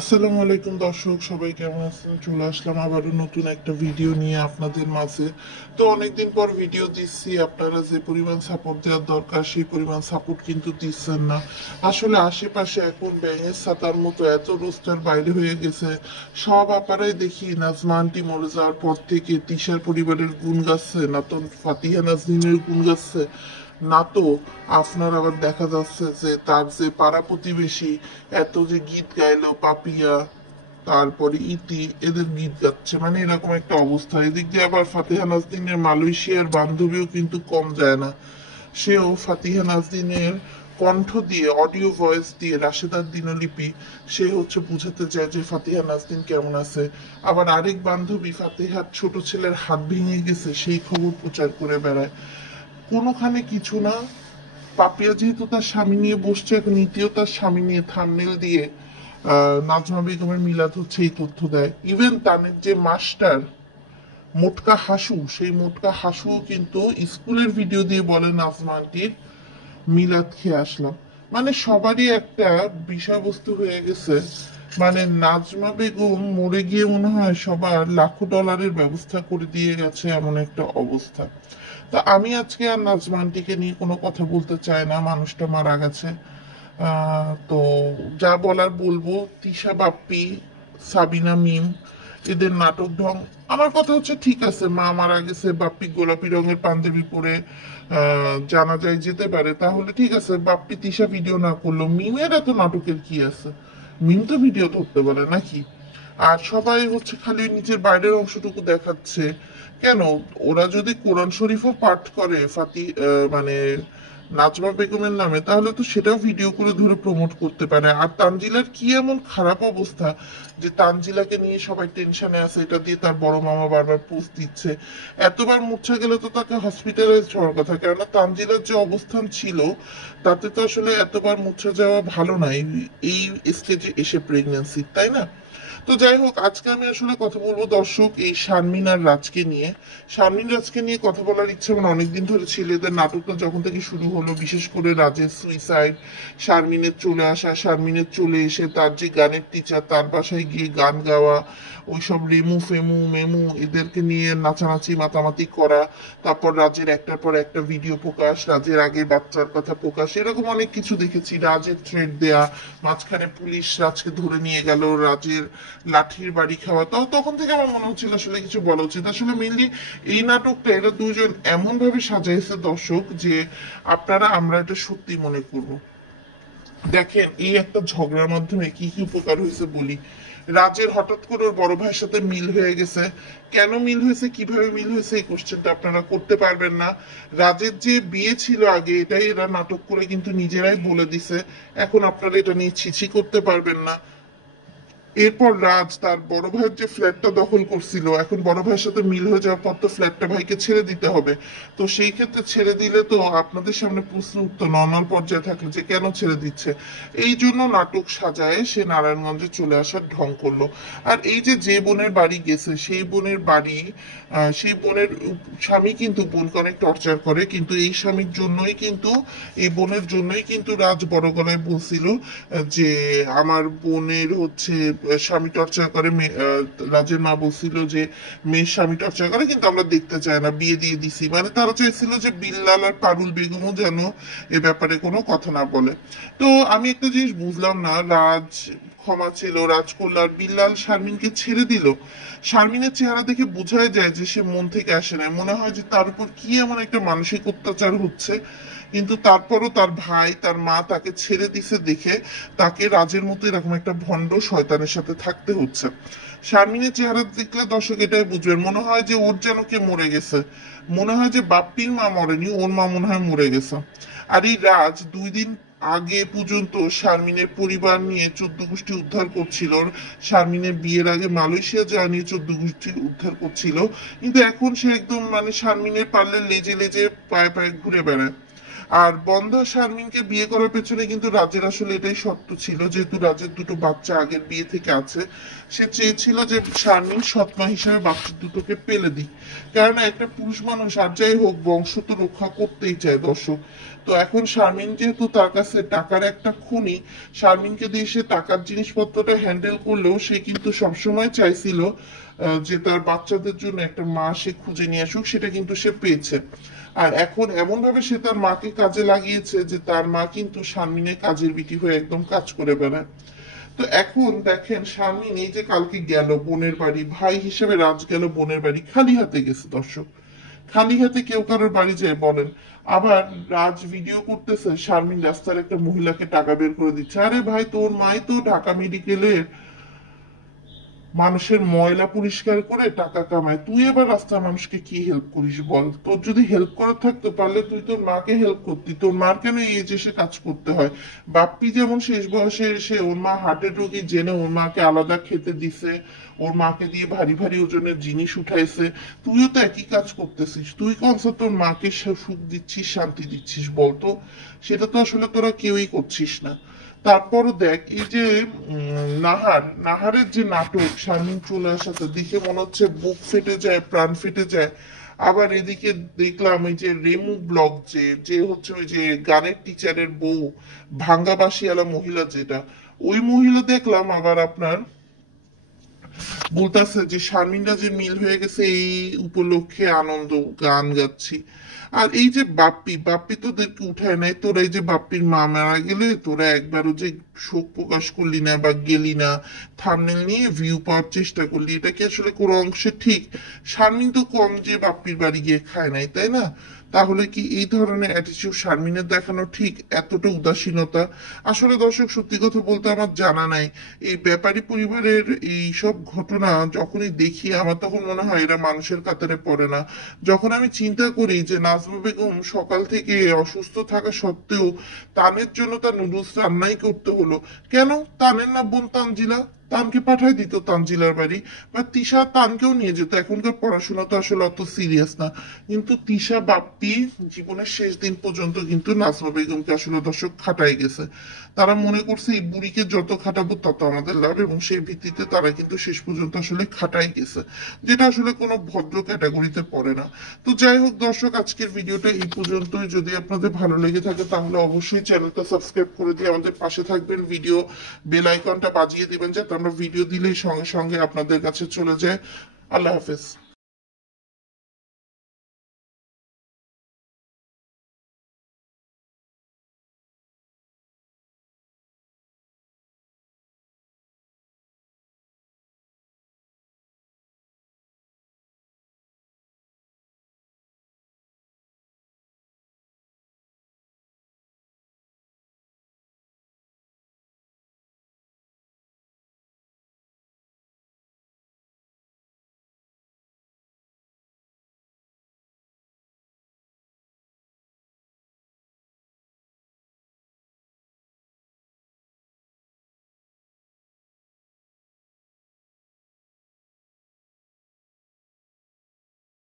আসসালামু আলাইকুম দর্শক, সবাই কেমন আছেন? চলে আসলাম আবারও নতুন একটা ভিডিও নিয়ে আপনাদের মাঝে। তো অনেকদিন পর ভিডিও দিচ্ছি, আপনারা যে পরিমাণ সাপোর্ট দেওয়ার দরকার সেই পরিমাণ সাপোর্ট কিন্তু দিচ্ছেন না। আসলে আশেপাশে এখন ব্যাঙের ছাতার মতো এত রোস্টার বাইরে হয়ে গেছে। সব আপারাই দেখি নাজমা আন্টি মরে যাওয়ার পর থেকে তিশার পরিবারের গুণ গাচ্ছে, না তো ফাতিহা নাজনীনের গুণ গাচ্ছে, না তো আপনার আবার দেখা যাচ্ছে যে তার যে পাড়া প্রতিবেশী এত যে গীত গাইলো পাপিয়া, তারপরে ইতি, এদের গীত গাচ্ছে, মানে এরকম একটা অবস্থা। এদিক দিয়ে আবার ফাতিহা নাজনীনের মালয়েশিয়ার বান্ধবীও কিন্তু কম যায় না। সেও ফাতিহা নাজনীনের কণ্ঠ দিয়ে, অডিও ভয়েস দিয়ে, রাশেদার দিনলিপি, সে হচ্ছে বুঝাতে চায় যে ফাতিহা নাজনীন কেমন আছে। আবার আরেক বান্ধবী ফাতিহার ছোট ছেলের হাত ভেঙে গেছে সেই খবর প্রচার করে বেড়ায়। কোনোখানে কিছু না। পাপিয়া যেহেতু তার স্বামী নিয়ে বসছে, এখন নীতিও তার স্বামী নিয়ে থাম্বনেল দিয়ে নাজমা বেগমের মিলাদ হচ্ছে এই তথ্য দেয়। ইভেন তানের যে মাস্টার মোটকা হাসু, সেই মোটকা হাসুও কিন্তু স্কুলের ভিডিও দিয়ে বলে নাজমা আন্টির মিলাদ খেয়ে আসলাম। মানে সবারই একটা বিষয়বস্তু হয়ে গেছে, মানে নাজমা বেগম মরে গিয়ে মনে হয় সবার লাখো ডলারের ব্যবস্থা করে দিয়ে গেছে, এমন একটা অবস্থা। তা আমি আজকে আর নাজমা আন্টিকে নিয়ে কোনো কথা বলতে চাই না, মানুষটা মারা গেছে। তো যা বলার বলবো। তিশা বাপ্পি, সাবিনা মিম, এদের নাটক ঢং। আমার কথা হচ্ছে, ঠিক আছে, মা মারা গেছে, বাপ্পি গোলাপি রঙের পাঞ্জাবি পরে জানাজায় যেতে পারে, তাহলে ঠিক আছে, বাপ্পি তিশা ভিডিও না করলো, মিমের এত নাটকের কি আছে? মিম তো ভিডিও ধরতে পারে নাকি? আর সবাই হচ্ছে খালি ওই নিচের বাইরের অংশটুকু দেখাচ্ছে কেন? ওরা যদি কোরআন শরীফও পাঠ করে মানে নাজমা বেগমের নামে, তাহলে তো সেটাও ভিডিও করে ধরে প্রমোট করতে পারে। আর তানজিলার কি এমন খারাপ অবস্থা যে তানজিলাকে নিয়ে সবাই টেনশনে আছে? এটা দিয়ে তার বড় মামা বারবার পোস্ট দিচ্ছে। এতবার মূর্ছা গেলে তো তাকে হসপিটালাইজ হওয়ার কথা, কেননা তানজিলার যে অবস্থান ছিল তাতে তো আসলে এতবার মূর্ছা যাওয়া ভালো না এই স্টেজে এসে প্রেগন্যান্সি, তাই না? তো যাই হোক, আজকে আমি আসলে কথা বলবো দর্শক এই শারমিন আর রাজকে নিয়ে। শারমিন রাজকে নিয়ে কথা বলার ইচ্ছে আমার অনেকদিন ধরে ছিল। এদের নাটকটা যখন থেকে শুরু হলো, বিশেষ করে রাজের সুইসাইড, শারমিনের চলে আসা, শারমিনের চলে এসে তার যে গানের টিচার তার বাসায় গিয়ে গান গাওয়া, ওইসব রেমু ফেমু মেমু এদেরকে নিয়ে নাচানাচি মাতামাতি করা, তারপর রাজের একটার পর একটা ভিডিও প্রকাশ, রাজের আগে বাচ্চার কথা প্রকাশ, এরকম অনেক কিছু দেখেছি। রাজের থ্রেড দেয়া, মাঝখানে পুলিশ রাজকে ধরে নিয়ে গেল, রাজের লাঠির বাড়ি খাওয়া। তো তখন থেকে আমার মনে হচ্ছিল আসলে কিছু বলা উচিত। আসলে মেনলি এই নাটকটা এরা দুজন এমন ভাবে সাজাইছে দর্শক যে আমরা এটা সত্যি মনে করব। দেখেন, এই একটা ঝগড়ার মাধ্যমে কি কি উপকার হয়েছে বলি। রাজের হঠাৎ করে ওর বড় ভাইয়ের সাথে মিল হয়ে গেছে। কেন মিল হয়েছে, কিভাবে মিল হয়েছে, এই কোশ্চেনটা আপনারা করতে পারবেন না। রাজের যে বিয়ে ছিল আগে, এটাই এরা নাটক করে কিন্তু নিজেরাই বলে দিছে। এখন আপনারা এটা নিয়ে ছিছি করতে পারবেন না। এরপর রাজ তার বড় ভাইয়ের যে ফ্ল্যাটটা দখল করছিল, এখন বড় ভাইয়ের সাথে মিল হয়ে যাওয়ার পর তো ফ্ল্যাটটা ভাইকে ছেড়ে দিতে হবে। তো সেই ক্ষেত্রে ছেড়ে দিলে তো আপনাদের সামনে প্রশ্ন উঠতো নর্মাল পর্যায়ে থাকলে যে কেন ছেড়ে দিচ্ছে। এই জন্য নাটক সাজায় সে নারায়ণগঞ্জে চলে আসার ঢং করলো। আর এই যে যে বোনের বাড়ি গেছে, সেই বোনের বাড়ি, সেই বোনের স্বামী কিন্তু বোনকে অনেক টর্চার করে, কিন্তু এই স্বামীর জন্যই কিন্তু, এই বোনের জন্যই কিন্তু রাজ বড় গলায় বলছিল যে আমার বোনের হচ্ছে স্বামী টর্চার করে। রাজের মা বলছিল যে মেয়ের স্বামী টর্চার করে, কিন্তু আমরা দেখতে চাই না, বিয়ে দিয়ে দিছি। মানে তারা চাইছিল যে বিল্লাল আর পারুল বেগমও যেন এ ব্যাপারে কোনো কথা না বলে। তো আমি একটা জিনিস বুঝলাম না, রাজ ক্ষমা ছিল, রাজ করল, আর বিল্লাল শারমিনকে ছেড়ে দিল। শারমিনের চেহারা দেখে বোঝাই যায় যে সে মন থেকে আসে না, মনে হয় যে তার উপর কি এমন একটা মানসিক অত্যাচার হচ্ছে। কিন্তু তারপরও তার ভাই, তার মা তাকে ছেড়ে দিছে দেখে তাকে রাজের মতো এরকম একটা ভণ্ড শয়তানের সাথে থাকতে হচ্ছে। শারমিনের চেহারা দেখলে দর্শক এটাই বুঝবেন, মনে হয় যে ওর যেন কে মরে গেছে। মনে হয় যে বাপ্পির মা মরেনি, ওর মা মনে হয় মরে গেছে। আর এই রাজ 2 দিন আগে পর্যন্ত শারমিনের পরিবার নিয়ে 14 গোষ্ঠী উদ্ধার করছিল, শারমিনের বিয়ের আগে মালয়েশিয়া যাওয়া নিয়ে 14 গোষ্ঠী উদ্ধার করছিল। কিন্তু এখন সে একদম মানে শারমিনের পারলে লেজে লেজে পায়ে পায়ে ঘুরে বেড়ায়। আর বন্ধা শারমিনকে বিয়ে করার পেছনে কিন্তু রাজের আসলে এটাই সত্য ছিল, যেহেতু রাজের দুটো বাচ্চা আগের বিয়ে থেকে আছে, সে চেয়েছিল যে শারমিন সৎমা হিসেবে বাচ্চা দুটোকে পেলে দিক। কারণ একটা পুরুষ মানুষ আর যাই হোক বংশ তো রক্ষা করতেই চায় দর্শক। তো এখন শারমিন যেহেতু তার কাছে টাকার একটা খনি, শারমিনকে দিয়ে সে টাকার জিনিসপত্রটা হ্যান্ডেল করলেও সে কিন্তু সবসময় চাইছিল যে তার বাচ্চাদের জন্য একটা মা সে খুঁজে নিয়ে আসুক, সেটা কিন্তু সে পেয়েছে। আর এখন এমন ভাবে সে তার মাকে কাজে লাগিয়েছে যে তার মা কিন্তু শারমিনের কাজের বিটি হয়ে একদম কাজ করে বেড়ায়। তো এখন দেখেন শারমিন এই যে কালকে গেল বোনের বাড়ি, ভাই হিসেবে রাজ গেল বোনের বাড়ি, খালি হাতে গেছে দর্শক। খালি হাতে কেউ কারোর বাড়ি যায় বলেন? আবার রাজ ভিডিও করতেছে শারমিন রাস্তার একটা মহিলাকে টাকা বের করে দিচ্ছে। আরে ভাই, তোর মাই তো ঢাকা মেডিকেলের মানুষের ময়লা পরিষ্কার করে টাকা কামায়, তুই এবার রাস্তার মানুষকে কি হেল্প করিস বল? তোর যদি হেল্প করার থাকতো পারলে তুই তোর মাকে হেল্প করতি, তোর মার কেন এই এজে সে কাজ করতে হয়? বাপ্পি যেমন শেষ বয়সে এসে ওর মা হার্টের রোগী জেনে ওর মাকে আলাদা খেতে দিছে, ওর মাকে দিয়ে ভারী ভারী ওজনের জিনিস উঠাইছে, তুইও তো একই কাজ করতেছিস। তুই কনসা তোর মাকে সুখ দিচ্ছিস, শান্তি দিচ্ছিস বলতো? সেটা তো আসলে তোরা কেউই করছিস না। তারপরও দেখ এই যে নাহারের যে নাটক, শারমিন চলে আসাতে দেখে মনে হচ্ছে বুক ফেটে যায়, প্রাণ ফেটে যায়। আবার এদিকে দেখলাম এই যে রেমু ব্লগ, যে যে হচ্ছে ওই যে গানের টিচারের বউ, ভাঙ্গা বাসিয়ালা মহিলা যেটা, ওই মহিলা দেখলাম আবার আপনার বলতেছে যে শারমিনরা যে মিল হয়ে গেছে এই উপলক্ষে আনন্দ গান গাচ্ছি। আর এই যে বাপ্পি বাপ্পি তোদেরকে উঠায় নাই, তোরা এই যে বাপ্পির মা মারা গেলে তোরা একবারও যে শোক প্রকাশ করলি না বা গেলি না, থাম্বনেল নিয়ে ভিউ পাওয়ার চেষ্টা করলি, এটা কি আসলে কোনো অংশে ঠিক? শারমিন তো কম যে বাপ্পির বাড়ি গিয়ে খায় নাই, তাই না? তাহলে কি এই ধরনের অ্যাটিটিউড শারমিনের দেখানো ঠিক? এতটা উদাসীনতা? আসলে দর্শক সত্যি কথা বলতে আমার জানা নাই এই ব্যাপারী পরিবারের এই সব ঘটনা যখনই দেখি আমার তখন মনে হয় এরা মানুষের কাতারে পড়ে না। যখন আমি চিন্তা করি যে নাজমা বেগম সকাল থেকে অসুস্থ থাকা সত্ত্বেও তানের জন্য তার নুডলস রান্নাই করতে হলো, কেন? তানের না বোন তানজিলা, তানকে পাঠায় দিত তানজিলার বাড়ি, বা তিশা তানকেও নিয়ে যেত। এখনকার পড়াশোনা তো আসলে অত সিরিয়াস না, কিন্তু তিশা বাপ্পি জীবনের শেষ দিন পর্যন্ত কিন্তু নাজমা বেগমকে আসলে দর্শক খাটাই গেছে। তারা মনে করছে এই বুড়িকে যত খাটাবো তত আমাদের লাভ, এবং সেই ভিত্তিতে তারা কিন্তু শেষ পর্যন্ত আসলে খাটাই গেছে, যেটা আসলে কোনো ভদ্র ক্যাটাগরিতে পড়ে না। তো যাই হোক দর্শক, আজকের ভিডিওটা এই পর্যন্তই। যদি আপনাদের ভালো লেগে থাকে তাহলে অবশ্যই চ্যানেলটা সাবস্ক্রাইব করে দিয়ে আমাদের পাশে থাকবেন, ভিডিও বেল আইকনটা বাজিয়ে দিবেন যাতে আমরা ভিডিও দিলেই সঙ্গে সঙ্গে আপনাদের কাছে চলে যায়। আল্লাহ হাফেজ।